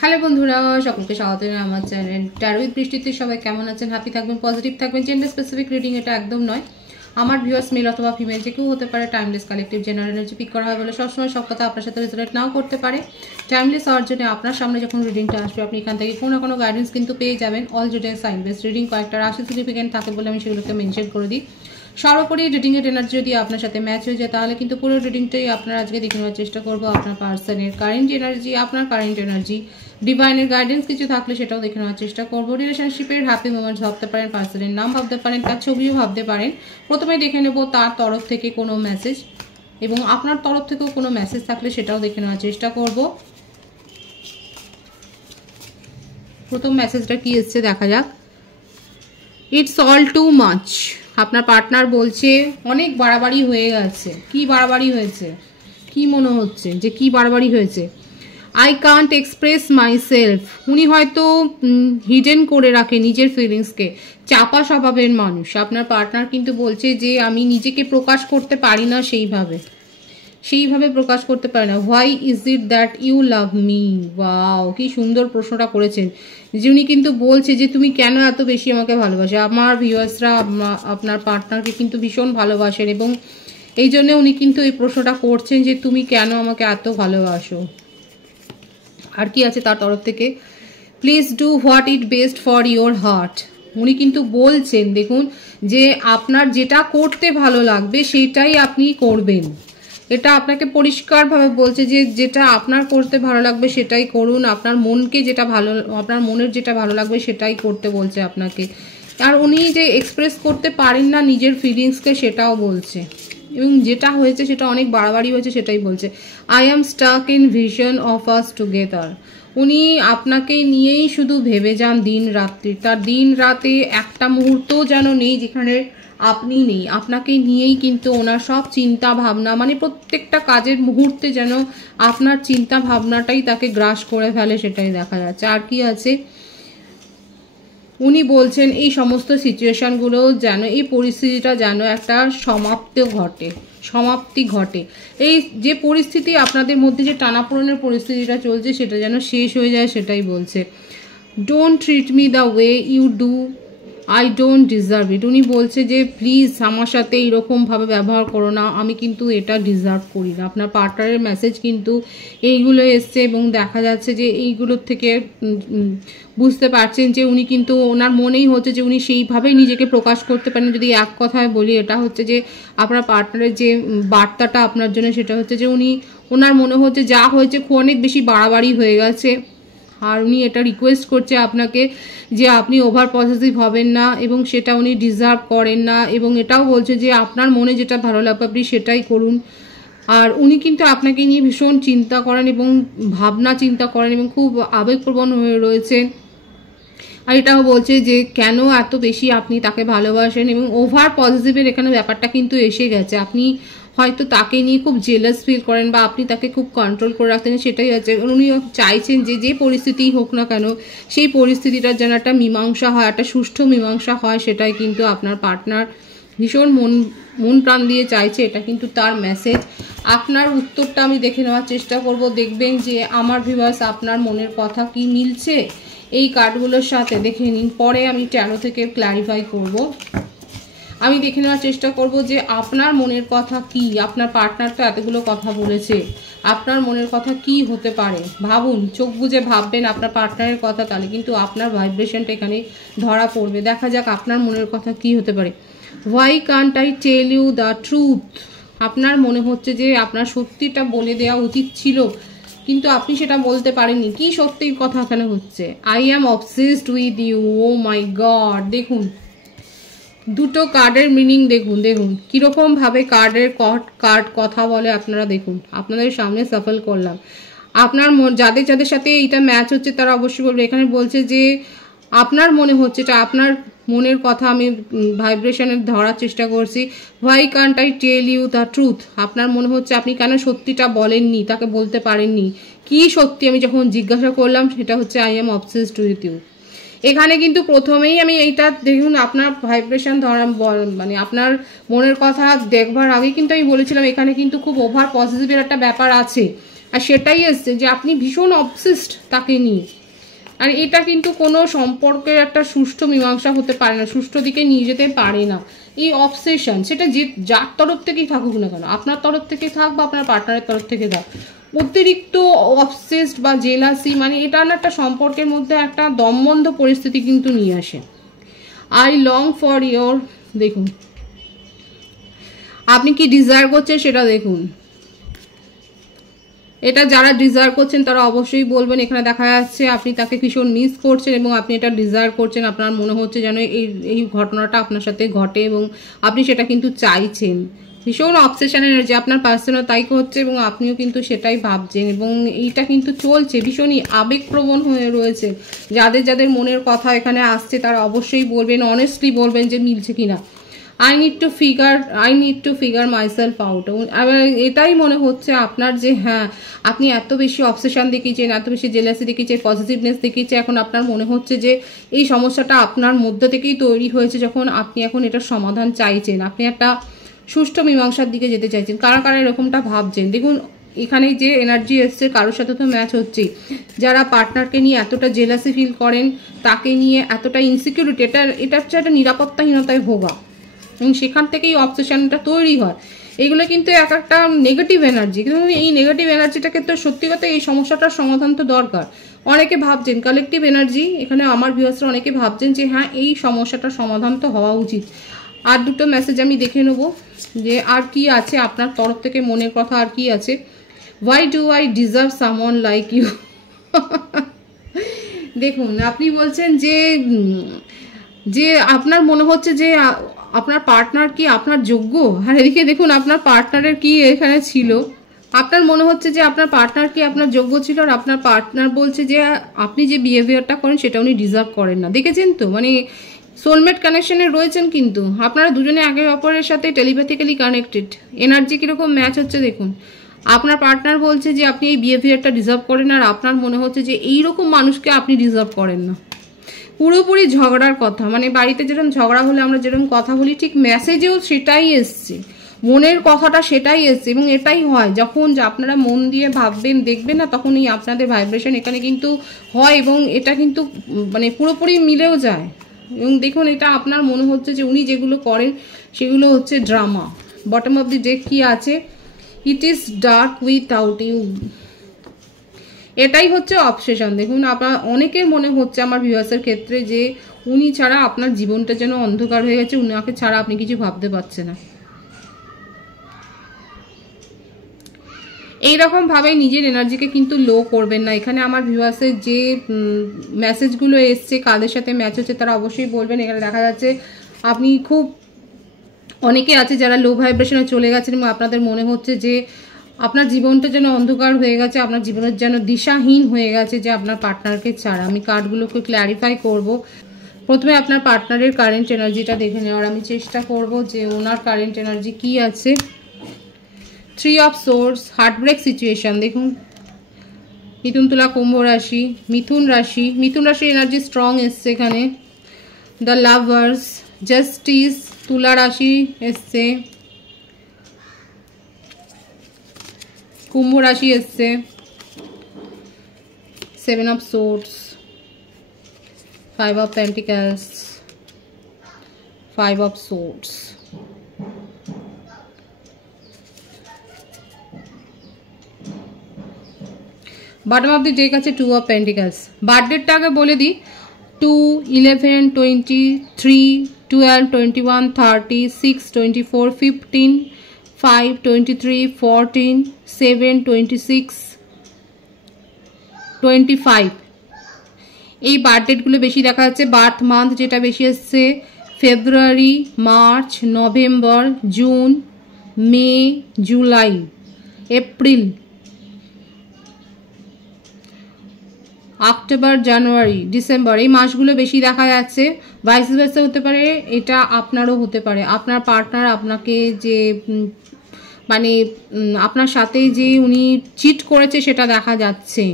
Hello বন্ধুরা, সকলকে স্বাগত জানাই আমার চ্যানেল ট্যারো উইথ বৃষ্টিতে। সবাই কেমন আছেন? হ্যাপি থাকবেন, পজিটিভ থাকবেন। জেন্ডার স্পেসিফিক রিডিং এটা একদম নয়। আমার ভিউয়ার্স মেল অথবা ফিমেল যে কেউ হতে পারে। Timeless collective general energy pick করা হয় বলে সবসময় সব কথা আপনার সাথে রেজোনেট নাও করতে পারে। টাইমলেস হওয়ার জন্য আপনার সামনে যখন রিডিংটা আসবে আপনি এখান থেকে কোনো না কোনো গাইডেন্স কিন্তু পেয়ে যাবেন। All zodiac sign base reading কয়েকটা রাশি সিগনিফিকেন্ট থাকে বলে আমি সেগুলোকে মেনশন করে দিই। সর্বোপরি রিডিংয়ের এনার্জি যদি আপনার সাথে ম্যাচ হয়ে যায় তাহলে কিন্তু পুরো রিডিংটাই আপনার আজকে দেখে নেওয়ার চেষ্টা করবো। আপনার পার্সনের কারেন্ট এনার্জি, আপনার কারেন্ট এনার্জি, ডিভাইনের গাইডেন্স কিছু থাকলে সেটাও দেখে নেওয়ার চেষ্টা করবো। রিলেশনশিপের হ্যাপি মোমেন্টস ভাবতে পারেন, পার্সনের নাম ভাবতে পারেন, তার ছবিও ভাবতে পারেন। প্রথমে দেখে নেব তার তরফ থেকে কোনো মেসেজ এবং আপনার তরফ থেকেও কোনো মেসেজ থাকলে সেটাও দেখে নেওয়ার চেষ্টা করব। প্রথম মেসেজটা কি এসছে দেখা যাক। It's all too much. আপনার পার্টনার বলছে অনেক বাড়াবাড়ি হয়ে গেছে। কি বাড়াবাড়ি হয়েছে? কি মনে হচ্ছে যে কি বাড়াবাড়ি হয়েছে? I can't express my self. উনি হয়তো হিডেন করে রাখে নিজের ফিলিংসকে, চাপা স্বভাবের মানুষ। আপনার পার্টনার কিন্তু বলছে যে আমি নিজেকে প্রকাশ করতে পারি না, সেইভাবে প্রকাশ করতে পারে না। Why is it that you love me? Wow, কি সুন্দর প্রশ্নটা করেছেন। যে উনি কিন্তু বলছে যে তুমি কেন এত বেশি আমাকে ভালোবাসো। আমার ভিউয়ার্সরা আপনার পার্টনারকে কিন্তু ভীষণ ভালোবাসেন এবং এই জন্য উনি কিন্তু এই প্রশ্নটা করছেন যে তুমি কেন আমাকে এত ভালোবাসো। আর কি আছে তার তরফ থেকে? Please do what it best for your heart. উনি কিন্তু বলছেন দেখুন যে আপনার যেটা করতে ভালো লাগবে সেটাই আপনি করবেন। এটা আপনাকে পরিষ্কারভাবে বলছে যে যেটা আপনার করতে ভালো লাগবে সেটাই করুন। আপনার মনকে যেটা ভালো, আপনার মনের যেটা ভালো লাগবে সেটাই করতে বলছে আপনাকে। আর উনি যে এক্সপ্রেস করতে পারেন না নিজের ফিলিংসকে সেটাও বলছে এবং যেটা হয়েছে সেটা অনেক বাড়াবাড়ি হয়েছে সেটাই বলছে। I am stuck in vision of us together. উনি আপনাকে নিয়েই শুধু ভেবে যান দিন রাত্রি। তার দিন রাতে একটা মুহূর্তও যেন নেই যেখানে আপনি নেই। আপনাকে নিয়েই কিন্তু ওনার সব চিন্তা ভাবনা, মানে প্রত্যেকটা কাজের মুহূর্তে যেন আপনার চিন্তা ভাবনাটাই তাকে গ্রাস করে ফেলে, সেটাই দেখা যাচ্ছে। আর কি আছে? উনি বলছেন এই সমস্ত সিচুয়েশনগুলো যেন, এই পরিস্থিতিটা যেন একটা সমাপ্তি ঘটে। এই যে পরিস্থিতি আপনাদের মধ্যে, যে টানাপোড়েনের পরিস্থিতিটা চলছে সেটা যেন শেষ হয়ে যায়, সেটাই বলছে। Don't treat me the way you do, I don't deserve it. উনি বলছে যে প্লিজ আমার সাথে এইরকমভাবে ব্যবহার করো না, আমি কিন্তু এটা ডিজার্ভ করি না। আপনার পার্টনারের মেসেজ কিন্তু এইগুলো এসছে এবং দেখা যাচ্ছে যে এইগুলোর থেকে বুঝতে পারছেন যে উনি কিন্তু ওনার মনেই হচ্ছে যে উনি সেইভাবেই নিজেকে প্রকাশ করতে পারেন। যদি এক কথায় বলি এটা হচ্ছে যে আপনার পার্টনারের যে বার্তাটা আপনার জন্য সেটা হচ্ছে যে ওনার মনে হচ্ছে যা হয়েছে খুব অনেক বেশি বাড়াবাড়ি হয়ে গেছে। আর উনি এটা রিকোয়েস্ট করছে আপনাকে যে আপনি ওভার পসেসিভ হবেন না এবং সেটা উনি ডিজার্ভ করেন না। এবং এটাও বলছে যে আপনার মনে যেটা ভালো লাগবে আপনি সেটাই করুন। আর উনি কিন্তু আপনাকে নিয়ে ভীষণ চিন্তা করেন এবং ভাবনা চিন্তা করেন এবং খুব আবেগপ্রবণ হয়ে রয়েছেন। আর এটাও বলছে যে কেন এত বেশি আপনি তাকে ভালোবাসেন এবং ওভার পজিটিভের এখানে ব্যাপারটা কিন্তু এসে গেছে। আপনি হয়তো তাকে নিয়ে খুব জেলাস ফিল করেন বা আপনি তাকে খুব কন্ট্রোল করে রাখতেন, সেটাই আছে। উনি চাইছেন যে পরিস্থিতিই হোক না কেন সেই পরিস্থিতিটার যেন একটা মীমাংসা হয়, একটা সুষ্ঠু মীমাংসা হয়, সেটাই কিন্তু আপনার পার্টনার ভীষণ মন প্রাণ দিয়ে চাইছে। এটা কিন্তু তার মেসেজ। আপনার উত্তরটা আমি দেখে নেওয়ার চেষ্টা করব। দেখবেন যে আমার ভিউয়ার্স আপনার মনের কথা কি মিলছে এই কার্ডগুলোর সাথে, দেখে নিন। পরে আমি ট্যারো থেকে ক্ল্যারিফাই করব। আমি দেখে নেওয়ার চেষ্টা করব যে আপনার মনের কথা কি। আপনার পার্টনার তো এতগুলো কথা বলেছে, আপনার মনের কথা কি হতে পারে ভাবুন। চোখ বুজে ভাববেন আপনার পার্টনারের কথা, তাহলে কিন্তু আপনার ভাইব্রেশনটা এখানে ধরা পড়বে। দেখা যাক আপনার মনের কথা কি হতে পারে। Why can't I tell you the truth. আপনার মনে হচ্ছে যে আপনার সত্যিটা বলে দেওয়া উচিত ছিল কিন্তু আপনি সেটা বলতে পারেননি। কি সত্যির কথা এখানে হচ্ছে? I am obsessed with you. Oh my God, দেখুন দুটো কার্ডের মিনিং দেখুন কীরকমভাবে কার্ড কথা বলে। আপনারা দেখুন, আপনাদের সামনে সাফল করলাম। আপনার যাদের সাথে এইটা ম্যাচ হচ্ছে তারা অবশ্যই বলবে। এখানে বলছে যে আপনার মনে হচ্ছে, এটা আপনার মনের কথা আমি ভাইব্রেশনের ধরার চেষ্টা করছি। Why can't I tell you the truth. আপনার মনে হচ্ছে আপনি কেন সত্যিটা বলেননি, তাকে বলতে পারেননি। কি সত্যি আমি যখন জিজ্ঞাসা করলাম সেটা হচ্ছে I am obsessed with you. এখানে কিন্তু প্রথমেই আমি এইটা দেখুন আপনার ভাইব্রেশন ধরা, মানে আপনার মনের কথা দেখবার আগে কিন্তু আমি বলেছিলাম এখানে কিন্তু খুব ওভার পজিটিভের একটা ব্যাপার আছে। আর সেটাই এসছে যে আপনি ভীষণ অবসেসড তাকে নিয়ে। আর এটা কিন্তু কোনো সম্পর্কের একটা সুষ্ঠু মীমাংসা হতে পারে না, সুষ্ঠু দিকে নিয়ে যেতে পারে না। এই অবসেশন সেটা যে যার তরফ থেকেই থাকুক না কেন, আপনার তরফ থেকে থাক বা আপনার পার্টনারের তরফ থেকে থাক, অতিরিক্ত অবসেসড বা জেলাসি মানে এটা না একটা সম্পর্কের মধ্যে একটা দমবন্ধ পরিস্থিতি কিন্তু নিয়ে আসে। আই লং ফর ইয়োর, দেখুন আপনি কি ডিজায়ার করছেন সেটা দেখুন। এটা যারা ডিজায়ার করছেন তারা অবশ্যই বলবেন। এখানে দেখা যাচ্ছে আপনি তাকে ভীষণ মিস করছেন এবং আপনি এটা ডিজায়ার করছেন, আপনার মনে হচ্ছে যেন এই ঘটনাটা আপনার সাথে ঘটে এবং আপনি সেটা কিন্তু চাইছেন। ভীষণ অবসেশন এনার্জি আপনার পার্সনও তাই হচ্ছে এবং আপনিও কিন্তু সেটাই ভাবছেন এবং এইটা কিন্তু চলছে, ভীষণই আবেগপ্রবণ হয়ে রয়েছে। যাদের যাদের মনের কথা এখানে আসছে তারা অবশ্যই বলবেন, অনেস্টলি বলবেন যে মিলছে কিনা। I need to figure myself out। আবার এটাই মনে হচ্ছে আপনার যে হ্যাঁ আপনি এত বেশি অবসেশন দেখিয়েছেন, এত বেশি জেলাসি দেখিয়েছেন, পজিটিভনেস দেখিয়েছে, এখন আপনার মনে হচ্ছে যে এই সমস্যাটা আপনার মধ্যে থেকেই তৈরি হয়েছে, যখন আপনি এখন এটার সমাধান চাইছেন, আপনি একটা সুষ্ঠু মীমাংসার দিকে যেতে চাইছেন। কারা কারা এরকমটা ভাবছেন দেখুন। এখানে যে এনার্জি এসছে কারোর সাথে তো ম্যাচ হচ্ছে। যারা পার্টনারকে নিয়ে এতটা জেলাসি ফিল করেন, তাকে নিয়ে এতটা ইনসিকিউরিটি, এটা হচ্ছে একটা নিরাপত্তাহীনতায় ভোগা এবং সেখান থেকেই অবসেশনটা তৈরি হয়। এগুলো কিন্তু এক একটা নেগেটিভ এনার্জি, কিন্তু এই নেগেটিভ এনার্জিটাকে তো সত্যি কথা এই সমস্যাটার সমাধান তো দরকার। অনেকে ভাবছেন কালেকটিভ এনার্জি, এখানে আমার ভিউয়ার্সরা অনেকে ভাবছেন যে হ্যাঁ এই সমস্যাটার সমাধান তো হওয়া উচিত। আর দুটো মেসেজ আমি দেখে নেব যে আর কি আছে আপনার তরফ থেকে, মনের কথা আর কি আছে। Why do I deserve someone like you. দেখুন আপনি বলছেন যে আপনার মনে হচ্ছে যে আপনার পার্টনার কি আপনার যোগ্য। আর এদিকে দেখুন আপনার পার্টনারের কি এখানে ছিল, আপনার মনে হচ্ছে যে আপনার পার্টনার কি আপনার যোগ্য ছিল, আর আপনার পার্টনার বলছে যে আপনি যে বিহেভিয়ারটা করেন সেটা উনি ডিজার্ভ করেন না। দেখেছেন তো, মানে সোলমেট কানেকশনে রয়েছেন কিন্তু আপনারা দুজনে একে অপরের সাথে টেলিপ্যাথিক্যালি কানেক্টেড। এনার্জি কীরকম ম্যাচ হচ্ছে দেখুন। আপনার পার্টনার বলছে যে আপনি এই বিহেভিয়ারটা ডিজার্ভ করেন, আর আপনার মনে হচ্ছে যে এইরকম মানুষকে আপনি ডিজার্ভ করেন না। পুরোপুরি ঝগড়ার কথা, মানে বাড়িতে যেরকম ঝগড়া হলে আমরা যেরকম কথা বলি, ঠিক মেসেজেও সেটাই এসছে, মনের কথাটা সেটাই এসছে। এবং এটাই হয় যখন আপনারা মন দিয়ে ভাববেন দেখবেন না, তখন এই আপনাদের ভাইব্রেশন এখানে কিন্তু হয় এবং এটা কিন্তু মানে পুরোপুরি মিলেও যায়। এবং দেখুন এটা আপনার মনে হচ্ছে যে উনি যেগুলো করেন সেগুলো হচ্ছে drama. Bottom of the deck কি আছে, it is dark without you. এটাই হচ্ছে অবসেশন। দেখুন আপনার অনেকের মনে হচ্ছে আমার ভিউয়ার্সের ক্ষেত্রে যে উনি ছাড়া আপনার জীবনটা যেন অন্ধকার হয়ে গেছে, উনাকে ছাড়া আপনি কিছু ভাবতে পারছেন না। এইরকম ভাবে নিজের এনার্জিকে কিন্তু লো করবেন না। এখানে আমার ভিউয়ার্সের যে মেসেজগুলো এসছে কাদের সাথে ম্যাচ হচ্ছে তারা অবশ্যই বলবেন। এখানে দেখা যাচ্ছে আপনি খুব অনেকে আছে যারা লো ভাইব্রেশনে চলে গেছেন এবং আপনাদের মনে হচ্ছে যে আপনার জীবনটা যেন অন্ধকার হয়ে গেছে, আপনার জীবনের যেন দিশাহীন হয়ে গেছে যে আপনার পার্টনারকে ছাড়া। আমি কার্ডগুলোকে ক্ল্যারিফাই করব। প্রথমে আপনার পার্টনারের কারেন্ট এনার্জিটা দেখে নেওয়ার আমি চেষ্টা করব যে ওনার কারেন্ট এনার্জি কি আছে। 3 অফ সোর্স, হার্টব্রেক সিচুয়েশন। দেখুন মিথুন, তুলা, কুম্ভ রাশি, মিথুন রাশির এনার্জি স্ট্রং এসছে এখানে। দ্য লাভার্স, জাস্টিস, তুলা রাশি এসছে, কুম্ভ রাশি এসছে, 7 of swords, 5 of pentacles, 5 of swords. Bottom of the day আছে 2 অফ পেন্টিকলস। বার্থডেটটা আগে বলে দিই, 2, 11, 23, 12, 21, 30, 6, 24, 15, 5, 23, 14, 7, 26, 25। এই বার্থডেটগুলো বেশি দেখা যাচ্ছে। বার্থ মান্থ যেটা বেশি এসছে ফেব্রুয়ারি, মার্চ, নভেম্বর, জুন, মে, জুলাই, এপ্রিল, অক্টোবর, জানুয়ারি, ডিসেম্বর, এই মাসগুলো বেশি দেখা যাচ্ছে। ভাইস ভার্সা হতে পারে, এটা আপনারও হতে পারে। আপনার পার্টনার আপনাকে যে মানে আপনার সাথে যে উনি চিট করেছে সেটা দেখা যাচ্ছে,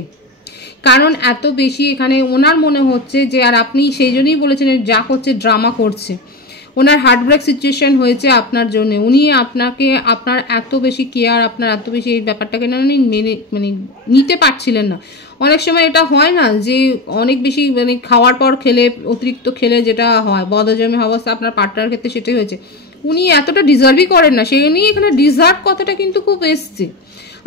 কারণ এত বেশি এখানে ওনার মনে হচ্ছে যে, আর আপনি সেই জন্যই বলেছেন যা করছে ড্রামা করছে। ওনার হার্টব্রেক সিচুয়েশন হয়েছে আপনার জন্য, উনি আপনাকে আপনার এত বেশি কেয়ার, আপনার এত বেশি এই ব্যাপারটাকে না উনি মানে নিতে পারছিলেন না। অনেক সময় এটা হয় না যে অনেক বেশি মানে খাওয়ার পর খেলে, অতিরিক্ত খেলে যেটা হয় বদহজমি অবস্থা, আপনার পার্টনারের ক্ষেত্রে সেটাই হয়েছে। উনি এতটা ডিজার্ভই করেন না, সেই নিয়ে এখানে ডিজার্ভ কথাটা কিন্তু খুব এসছে।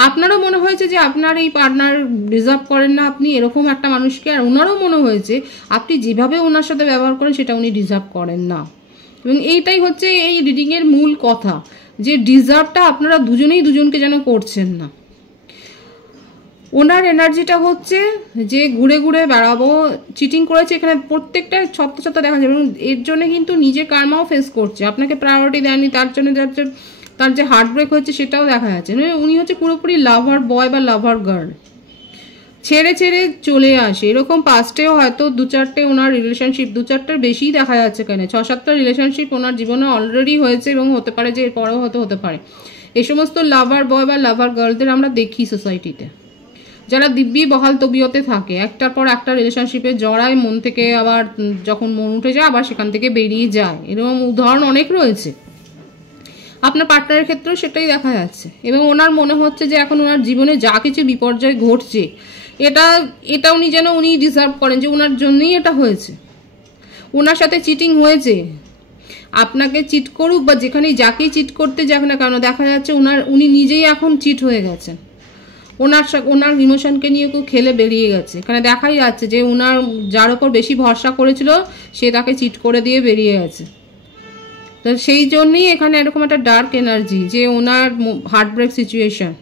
আপনারও মনে হয়েছে যে আপনার এই পার্টনার ডিজার্ভ করেন না আপনি এরকম একটা মানুষকে, আর ওনারও মনে হয়েছে আপনি যেভাবে ওনার সাথে ব্যবহার করেন সেটা উনি ডিজার্ভ করেন না। এবং এইটাই হচ্ছে এই রিডিংয়ের মূল কথা, যে ডিজার্ভটা আপনারা দুজনেই দুজনকে যেন করছেন না। ওনার এনার্জিটা হচ্ছে যে ঘুরে ঘুরে বেড়াবো, চিটিং করেছে এখানে প্রত্যেকটা ছত্র দেখা যাবে, এবং এর জন্য কিন্তু নিজের কার্মাও ফেস করছে, আপনাকে প্রায়োরিটি দেয়নি, তার জন্য তার যে হার্টব্রেক হচ্ছে সেটাও দেখা যাচ্ছে। উনি হচ্ছে পুরোপুরি লাভার বয় বা লাভার গার্ল, ছেড়ে ছেড়ে চলে আসে। এরকম পাস্টেও হয়তো 2-4টে ওনার রিলেশনশিপ, 2-4টের বেশিই দেখা যাচ্ছে, কেন 6-7টা রিলেশনশিপ ওনার জীবনে অলরেডি হয়েছে, এবং হতে পারে যে এরপরেও হয়তো হতে পারে। এই সমস্ত লাভার বয় বা লাভার গার্লদের আমরা দেখি সোসাইটিতে, যারা দিব্যি বহাল তবিয়তে থাকে, একটার পর একটা রিলেশনশিপে জড়ায়, মন থেকে আবার যখন মন উঠে যায় আবার সেখান থেকে বেরিয়ে যায়। এরকম উদাহরণ অনেক রয়েছে, আপনার পার্টনারের ক্ষেত্রেও সেটাই দেখা যাচ্ছে। এবং ওনার মনে হচ্ছে যে এখন ওনার জীবনে যা কিছু বিপর্যয় ঘটছে এটা উনি যেন উনি ডিজার্ভ করেন, যে ওনার জন্যই এটা হয়েছে। ওনার সাথে চিটিং হয়েছে, আপনাকে চিট করুক বা যেখানেই যাকেই চিট করতে যাক না কেন, দেখা যাচ্ছে উনি নিজেই এখন চিট হয়ে গেছেন। ওনার ইমোশনকে নিয়ে কেউ খেলে বেরিয়ে গেছে। এখানে দেখাই যাচ্ছে যে ওনার যার ওপর বেশি ভরসা করেছিল সে তাকে চিট করে দিয়ে বেরিয়ে গেছে। তো সেই জন্যই এখানে এরকম একটা ডার্ক এনার্জি, যে ওনার হার্টব্রেক সিচুয়েশন,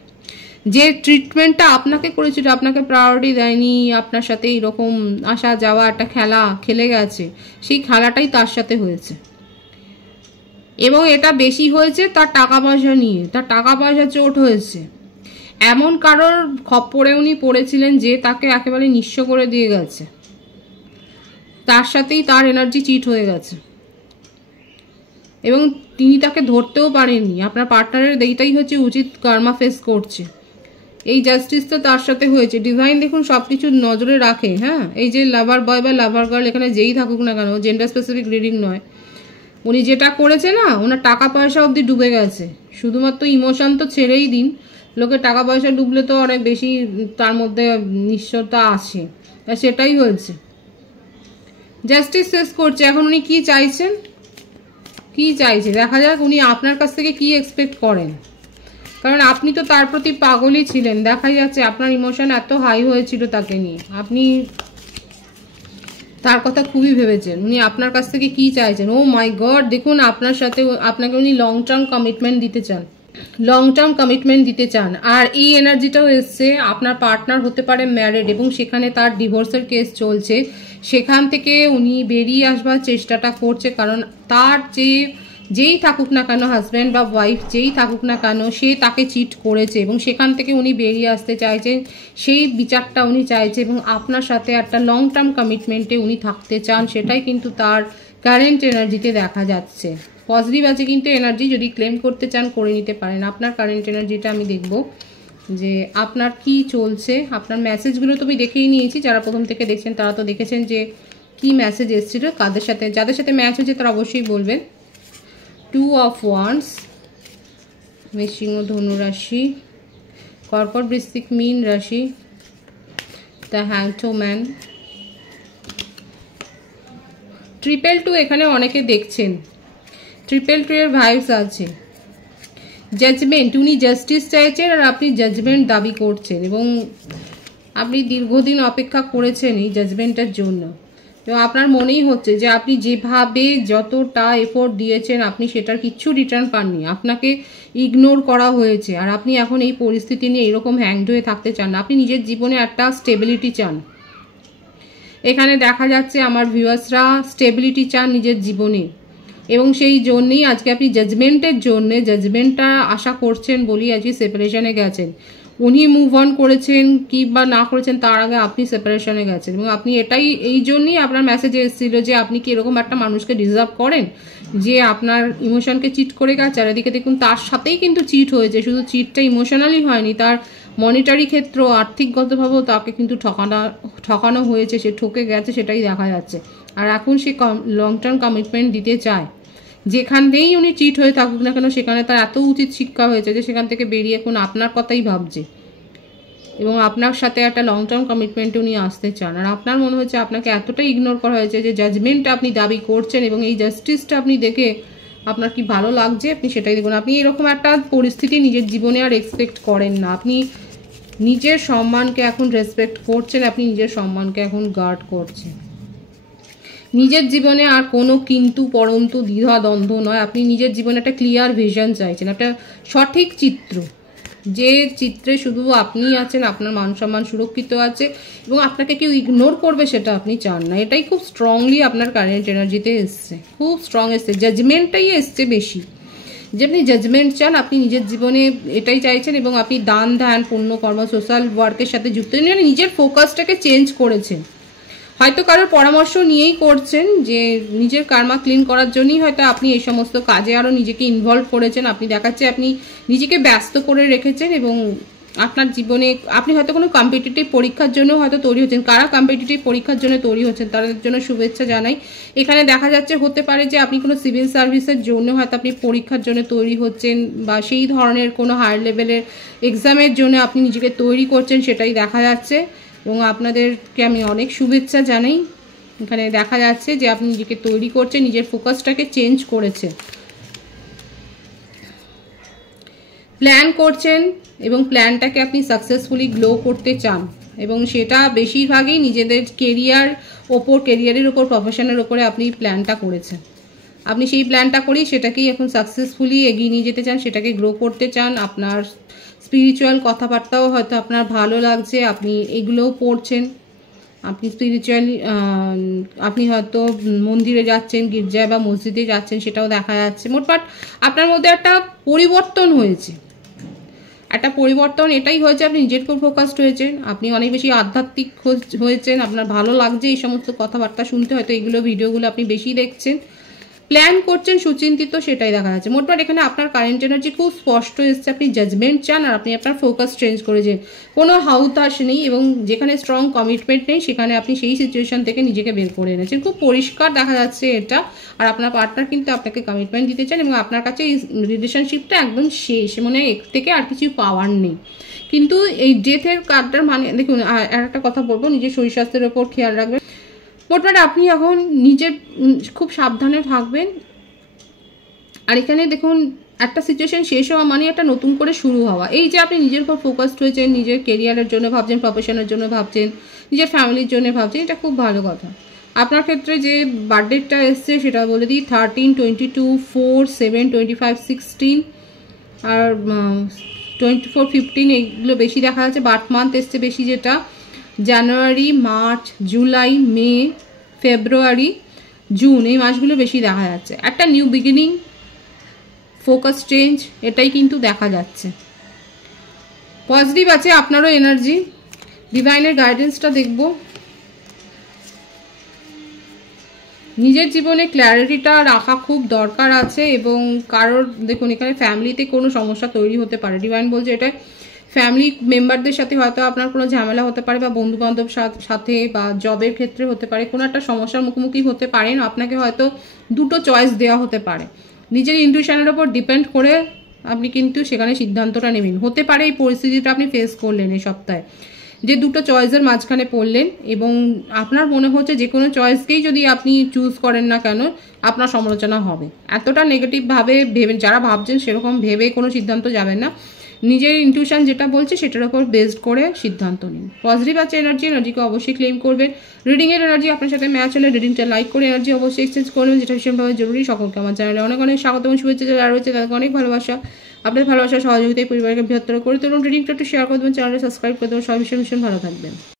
যে ট্রিটমেন্টটা আপনাকে করেছিল, আপনাকে প্রায়োরিটি দেয়নি, আপনার সাথে এরকম আসা যাওয়া একটা খেলা খেলে গেছে, সেই খেলাটাই তার সাথে হয়েছে। এবং এটা বেশি হয়েছে তার টাকা পয়সা নিয়ে, তার টাকা পয়সা চোট হয়েছে। এমন কারোর খপ্পরে উনি পড়েছিলেন যে তাকে একেবারে নিঃস্ব করে দিয়ে গেছে, তার সাথেই তার এনার্জি চিট হয়ে গেছে, এবং তিনি তাকে ধরতেও পারেননি। আপনার পার্টনারের এইটাই হচ্ছে উচিত কার্মা ফেস করছে। এই জাস্টিসটা তার সাথে হয়েছে। ডিভাইন দেখুন সব কিছু নজরে রাখে। হ্যাঁ, এই যে লাভার বয় বা লাভার গার্ল এখানে যেই থাকুক না কেন, জেন্ডার স্পেসিফিক রিডিং নয়, উনি যেটা করেছে না, ওনার টাকা পয়সা অবধি ডুবে গেছে। শুধুমাত্র ইমোশন তো ছেড়েই দিন, লোকে টাকা পয়সা ডুবলে তো অনেক বেশি তার মধ্যে নিশ্চয়তা আসে, সেটাই হয়েছে। জাস্টিস শেষ করছে। এখন উনি কি চাইছেন, কি চাইছে দেখা যাক উনি আপনার কাছ থেকে কি এক্সপেক্ট করেন, কারণ আপনি তো তার প্রতি পাগলই ছিলেন। দেখাই যাচ্ছে আপনার ইমোশন এত হাই হয়েছিল তাকে নিয়ে, আপনি তার কথা খুবই ভেবেছেন। উনি আপনার কাছ থেকে কি চাইছেন, ও মাই গড, দেখুন আপনার সাথে আপনাকে উনি লং টার্ম কমিটমেন্ট দিতে চান, লং টার্ম কমিটমেন্ট দিতে চান। আর এই এনার্জিটাও এসছে, আপনার পার্টনার হতে পারে ম্যারিড এবং সেখানে তার ডিভোর্সের কেস চলছে, সেখান থেকে উনি বেরিয়ে আসবার চেষ্টাটা করছে, কারণ তার যেই থাকুক না কেন, হাজব্যান্ড বা ওয়াইফ যেই থাকুক না কেন, সে তাকে চিট করেছে এবং সেখান থেকে উনি বেরিয়ে আসতে চাইছেন, সেই বিচারটা উনি চাইছে এবং আপনার সাথে একটা লং টার্ম কমিটমেন্টে উনি থাকতে চান। সেটাই কিন্তু তার কারেন্ট এনার্জিতে দেখা যাচ্ছে। পজিটিভ আছে কিন্তু এনার্জি, যদি ক্লেম করতে চান করে নিতে পারেন। আপনার কারেন্ট এনার্জিটা আমি দেখব যে আপনার কি চলছে। আপনার মেসেজগুলো তো আমি দেখেই নিয়েছি, যারা প্রথম থেকে দেখছেন তারা তো দেখেছেন যে কি মেসেজ এসেছিল, কাদের সাথে, যাদের সাথে ম্যাচ হয়েছে তারা অবশ্যই বলবেন। 2 of Wands, মেষ ধনু রাশি, কর্কট বৃশ্চিক মীন রাশি, দ্য হ্যাংড ম্যান, 222 এখানে অনেকে দেখছেন, 222 এর ভাইবস আছে। জাজমেন্ট, উনি জাস্টিস চাইছেন আর আপনি জাজমেন্ট দাবি করছেন এবং আপনি দীর্ঘদিন অপেক্ষা করেছেন এই জাজমেন্টের জন্য, এবং আপনার মনেই হচ্ছে যে আপনি যেভাবে যতটা এফোর্ট দিয়েছেন আপনি সেটার কিচ্ছু রিটার্ন পাননি, আপনাকে ইগনোর করা হয়েছে, আর আপনি এখন এই পরিস্থিতি নিয়ে এরকম হ্যাংড হয়ে থাকতে চান না। আপনি নিজের জীবনে একটা স্টেবিলিটি চান। এখানে দেখা যাচ্ছে আমার ভিউয়ার্সরা স্টেবিলিটি চান নিজের জীবনে, এবং সেই জন্যই আজকে আপনি জাজমেন্টের জন্য জাজমেন্টটা আশা করছেন বলেই আজকে সেপারেশনে গেছেন। উনি মুভ অন করেছেন কি বা না করেছেন তার আগে আপনি সেপারেশনে গেছেন, এবং আপনি এটাই এই জন্যই আপনার মেসেজে এসেছিল যে আপনি কি এরকম একটা মানুষকে ডিজার্ভ করেন যে আপনার ইমোশনকে চিট করে গেছে। আর এদিকে দেখুন তার সাথেই কিন্তু চিট হয়েছে, শুধু চিটটা ইমোশনালি হয়নি, তার মনিটারি ক্ষেত্র আর্থিকগতভাবেও তাকে কিন্তু ঠকানো হয়েছে, সে ঠকে গেছে, সেটাই দেখা যাচ্ছে। আর এখন সে লং টার্ম কমিটমেন্ট দিতে চায়, যেখানেই উনি চিট হয়ে থাকুক না কেন সেখানে তার এত উচিত শিক্ষা হয়েছে যে সেখান থেকে বেরিয়ে এখন আপনার কথাই ভাবছে এবং আপনার সাথে একটা লং টার্ম কমিটমেন্টে উনি আসতে চান। আর আপনার মনে হচ্ছে আপনাকে এতটাই ইগনোর করা হয়েছে যে জাজমেন্টটা আপনি দাবি করছেন এবং এই জাস্টিসটা আপনি দেখে আপনার কি ভালো লাগছে আপনি সেটাই দেখুন। আপনি এরকম একটা পরিস্থিতি নিজের জীবনে আর এক্সপেক্ট করেন না। আপনি নিজের সম্মানকে এখন রেসপেক্ট করছেন, আপনি নিজের সম্মানকে এখন গার্ড করছেন। নিজের জীবনে আর কোনো কিন্তু পরন্তু দ্বিধা দ্বন্দ্ব নয়। আপনি নিজের জীবনে একটা ক্লিয়ার ভিশন চাইছেন, একটা সঠিক চিত্র, যে চিত্রে শুধু আপনি আছেন, আপনার মান সম্মান সুরক্ষিত আছে এবং আপনাকে কেউ ইগনোর করবে সেটা আপনি চান না। এটাই খুব স্ট্রংলি আপনার কারেন্ট এনার্জিতে এসছে, খুব স্ট্রং এসছে। জাজমেন্টটাই এসছে বেশি, যে আপনি জাজমেন্ট চান, আপনি নিজের জীবনে এটাই চাইছেন এবং আপনি দান ধ্যান পুণ্যকর্ম সোশ্যাল ওয়ার্কের সাথে যুক্ত নিজের ফোকাসটাকে চেঞ্জ করেছেন। হয়তো কারোর পরামর্শ নিয়েই করছেন, যে নিজের কার্মা ক্লিন করার জন্যই হয়তো আপনি এই সমস্ত কাজে আরও নিজেকে ইনভলভ করেছেন। আপনি দেখাচ্ছে আপনি নিজেকে ব্যস্ত করে রেখেছেন এবং আপনার জীবনে আপনি হয়তো কোনো কম্পিটিটিভ পরীক্ষার জন্য হয়তো তৈরি হচ্ছেন। কারা কম্পিটিটিভ পরীক্ষার জন্য তৈরি হচ্ছেন তাদের জন্য শুভেচ্ছা জানাই। এখানে দেখা যাচ্ছে হতে পারে যে আপনি কোনো সিভিল সার্ভিসের জন্য হয়তো আপনি পরীক্ষার জন্য তৈরি হচ্ছেন বা সেই ধরনের কোনো হায়ার লেভেলের এক্সামের জন্য আপনি নিজেকে তৈরি করছেন, সেটাই দেখা যাচ্ছে এবং আপনাদেরকে আমি অনেক শুভেচ্ছা জানাই। এখানে দেখা যাচ্ছে যে আপনি নিজেকে তৈরি করছেন, নিজের ফোকাসটাকে চেঞ্জ করেছে, প্ল্যান করছেন এবং প্ল্যানটাকে আপনি সাকসেসফুলি গ্লো করতে চান এবং সেটা বেশিরভাগই নিজেদের কেরিয়ারের ওপর প্রফেশনের ওপরে আপনি প্ল্যানটা করেছেন। আপনি সেই প্ল্যানটা করেই সেটাকেই এখন সাকসেসফুলি এগিয়ে নিয়ে যেতে চান, সেটাকে গ্রো করতে চান। আপনার স্পিরিচুয়াল কথাবার্তাও হয়তো আপনার ভালো লাগছে, আপনি এগুলোও পড়ছেন। আপনি স্পিরিচুয়ালি আপনি হয়তো মন্দিরে যাচ্ছেন, গির্জায় বা মসজিদে যাচ্ছেন, সেটাও দেখা যাচ্ছে। মোটমাট আপনার মধ্যে একটা পরিবর্তন হয়েছে, একটা পরিবর্তন এটাই হয়েছে, আপনি নিজের উপর ফোকাসড হয়েছেন, আপনি অনেক বেশি আধ্যাত্মিক হয়েছেন, আপনার ভালো লাগছে এই সমস্ত কথাবার্তা শুনতে, হয়তো এগুলো ভিডিওগুলো আপনি বেশি দেখছেন, প্ল্যান করছেন সুচিন্তিত, সেটাই দেখা যাচ্ছে। মোটমাট এখানে আপনার কারেন্ট এনার্জি খুব স্পষ্ট এসছে, আপনি জাজমেন্ট চান আর আপনি আপনার ফোকাস চেঞ্জ করেছেন। কোনো হাউতাশ নেই এবং যেখানে স্ট্রং কমিটমেন্ট নেই সেখানে আপনি সেই সিচুয়েশন থেকে নিজেকে বের করে এনেছেন। খুব পরিষ্কার দেখা যাচ্ছে এটা। আর আপনার পার্টনার কিন্তু আপনাকে কমিটমেন্ট দিতে চান এবং আপনার কাছে এই রিলেশনশিপটা একদম শেষ, মানে এর থেকে আর কিছু পাওয়ার নেই। কিন্তু এই ডেথের কার্ডটার মানে দেখুন, আর একটা কথা বলবো, নিজের শরীর স্বাস্থ্যের ওপর খেয়াল রাখবেন। মোটমাট আপনি এখন নিজের খুব সাবধানে থাকবেন। আর এখানে দেখুন, একটা সিচুয়েশন শেষ হওয়া মানে একটা নতুন করে শুরু হওয়া। এই যে আপনি নিজের উপর ফোকাসড হয়েছেন, নিজের কেরিয়ারের জন্য ভাবছেন, প্রফেশনের জন্য ভাবছেন, নিজের ফ্যামিলির জন্য ভাবছেন, এটা খুব ভালো কথা। আপনার ক্ষেত্রে যে বার্থডেটা এসছে সেটা বলে দিই 13, 22, 4, 7, 25, 16 আর 24, 15 এইগুলো বেশি দেখা যাচ্ছে। বার্থ মান্থ এসছে বেশি, যেটা জানুয়ারি, মার্চ, জুলাই, মে, ফেব্রুয়ারি, জুন, এই মাসগুলো বেশি দেখা যাচ্ছে। একটা নিউ বিগিনিং, ফোকাস চেঞ্জ, এটাই কিন্তু দেখা যাচ্ছে। পজিটিভ আছে আপনারও এনার্জি। ডিভাইনের গাইডেন্সটা দেখব। নিজের জীবনে ক্ল্যারিটিটা রাখা খুব দরকার আছে এবং কারোর দেখুন এখানে ফ্যামিলিতে কোনো সমস্যা তৈরি হতে পারে। ডিভাইন বলছে এটা ফ্যামিলি মেম্বারদের সাথে হয়তো আপনার কোনো ঝামেলা হতে পারে বা বন্ধু বান্ধব সাথে বা জবের ক্ষেত্রে হতে পারে, কোনো একটা সমস্যার মুখোমুখি হতে পারেন। আপনাকে হয়তো দুটো চয়েস দেওয়া হতে পারে, নিজের ইনটিউশনের ওপর ডিপেন্ড করে আপনি কিন্তু সেখানে সিদ্ধান্তটা নেবেন। হতে পারে এই পরিস্থিতিটা আপনি ফেস করলেন এই সপ্তাহে, যে দুটো চয়েসের মাঝখানে পড়লেন এবং আপনার মনে হচ্ছে যে কোনো চয়েসকেই যদি আপনি চুজ করেন না কেন আপনার সমালোচনা হবে। এতটা নেগেটিভভাবে ভেবে, যারা ভাবছেন সেরকম ভেবে কোনো সিদ্ধান্ত যাবেন না। নিজের ইনটিউশন যেটা বলছে সেটার উপর বেসড করে সিদ্ধান্ত নিন। পজিটিভ আছে এনার্জিকে অবশ্যই ক্লেম করবেন। রিডিংয়ের এনার্জি আপনার সাথে ম্যাচ হলে রিডিংটা লাইক করে এনার্জি অবশ্যই এক্সচেঞ্জ করবেন, যেটা ভীষণভাবে জরুরি। সকলকে আমার চ্যানেলে অনেক অনেক স্বাগত এবং শুভেচ্ছা যারা রয়েছে তাদেরকে অনেক ভালোবাসা। আপনাদের ভালোবাসা সহযোগিতায় পরিবারকে বৃহত্তর করে তুলুন। রিডিংটা একটু শেয়ার করে দেবেন, চ্যানেলটা সাবস্ক্রাইব করে দেবেন। সবাই ভীষণ ভীষণ ভালো থাকবেন।